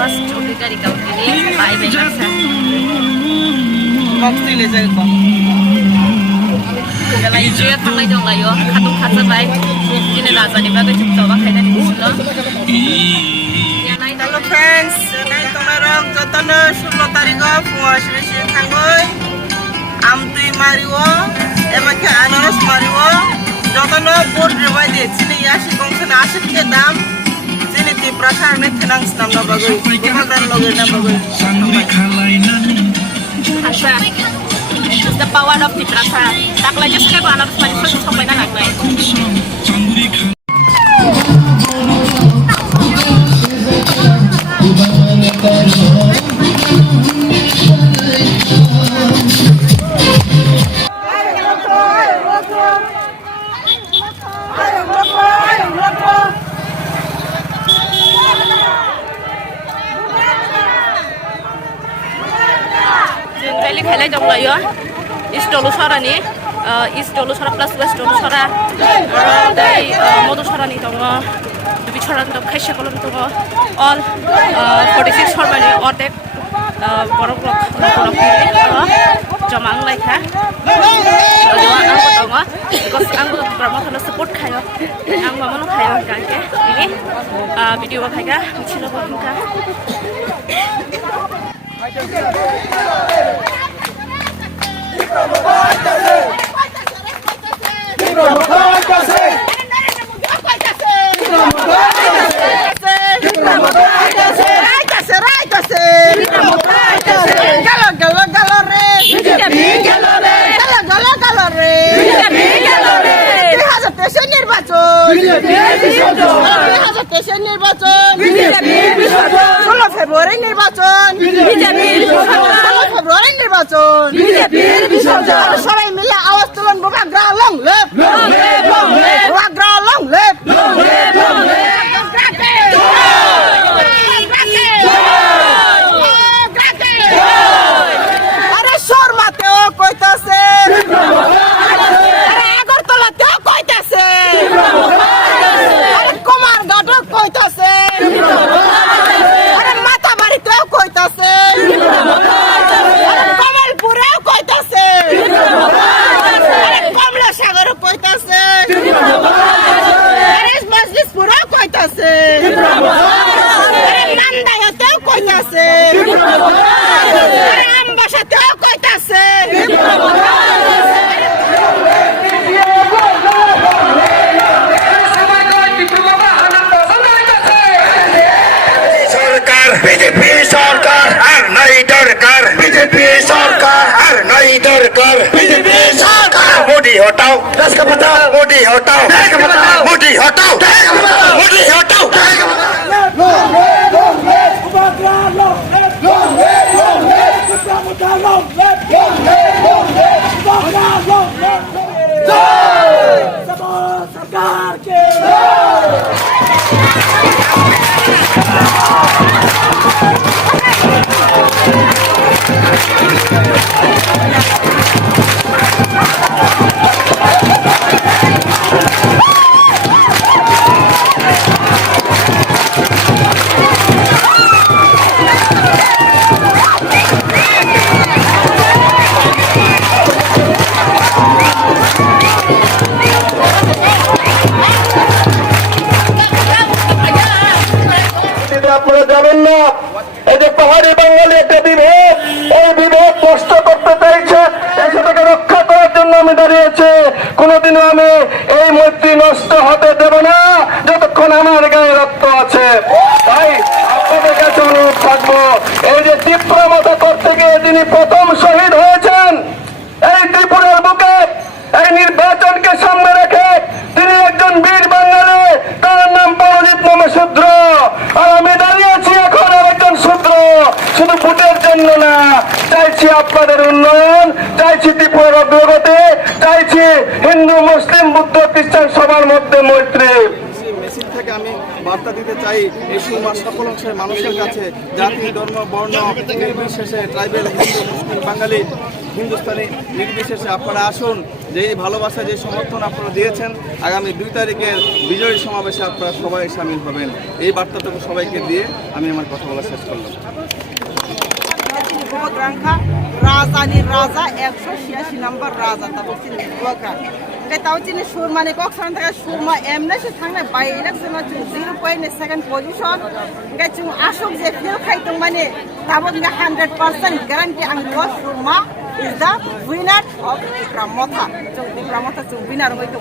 first obligatory kaunti bai bai masa. Waktu le jaga kau. Kalau itu ya tangai dong layo, katung kasa bai. Ini lah jadi bagai cip coba kaitan di sini. Hello friends, naik tomarong jotana 16 tarik puas besi tangoi. Amtui mariwo, emake ananas mariwo. Jotana board rebai de sini yasi kongsen asik ke dam. Sini ti prasar ne tenang senang na bagai. Bukan logo na bagai. Asa. It's the power of the prasa. Tak lagi sekali anak semua sampai nak naik. Kali kali dong lah ya. East Dolusara ni, East Dolusara plus West Dolusara. Dari Modusara ni dong. Lebih cerah dong. Kaisa kolom dong. All 46 horma ni order. Borok ini. Jamang lagi ha. Jadi angkut dong. Because angkut berapa kali support kaya. Angkut mana kaya kan ke? Ini video kaya. Cila bukan kah? Februari নির্বাচন সবাই মিলে আওয়াজ তুলন বুকাগ্রা long লেপ বুকাগ্রা long লেপ আরে শর্মাতেও কইতাছে আগরতলাতেও কইতাছে আরে কুমারঘাটও কইতাছে কমলপুরেও কইতাছে কমলা সাগরও কইতাছে মজলিসপুরেও কইতাছে নান্দাইতেও কইতাছে আমবাসাতেও কইতাছে বিজেপি সরকার আর নাই দরকার বিজেপি সরকার আর নাই দরকার বিজেপি সরকার মোদি হটাও রাস্তা বাঁচাও মোদি হটাও মোদি হটাও মোদি হটাও सरकार के যাবেন না এই যে পাহাড়ি বাঙালি একটা বিভেদ এই বিভেদ নষ্ট করতে চাইছে সেটাকে রক্ষা করার জন্য আমি দাঁড়িয়েছি কোনোদিনও আমি এই মৈত্রী নষ্ট হতে দেব না যতক্ষণ আমার গায়ে রক্ত আছে তাই আপনাদের কাছে অনুরোধ থাকবো এই যে তীব্রমতা করতে গিয়ে যিনি প্রথম শহীদ হয়েছেন এই ত্রিপুরার বুকে এই নির্বাচনকে সামনে রেখে তিনি একজন বীর বাঙালি তার নাম পরজিৎ নামে শূদ্র আর আমি দাঁড়িয়েছি এখন একজন শূদ্র শুধু ভোটের জন্য না চাইছি আপনাদের উন্নয়ন চাইছি ত্রিপুরার অগ্রগতি চাইছি হিন্দু মুসলিম বুদ্ধ খ্রিস্টান সবার মধ্যে মৈত্রী থেকে আমি বার্তা দিতে চাই এই সুরমা সকল অংশের মানুষের কাছে, জাতি ধর্ম বর্ণ নির্বিশেষে, ট্রাইবেল হিন্দু মুসলিম বাঙালি হিন্দুস্তানি নির্বিশেষে আপনারা আসুন। যে এই ভালোবাসা যে সমর্থন আপনারা দিয়েছেন, আগামী 2 তারিখের বিজয়ী সমাবেশে আপনারা সবাই সামিল হবেন। এই বার্তাটুকু সবাইকে দিয়ে আমি আমার কথা বলা শেষ করলাম। রাজানি রাজা 186 নম্বর রাজা তারপর চিনি ব্লকার তাও চিনি সুরমানি কক্সবাজার থেকে সুরমা এমনেসে থাকলে বাই ইলেকশনাव 0.2 পজিশন जों আসুক যে ফিল খাইতো মানে তাবো 100% গ্যারান্টি आं सुरमा is the winner of Bramotha जों Bramotha जों winner হইতো।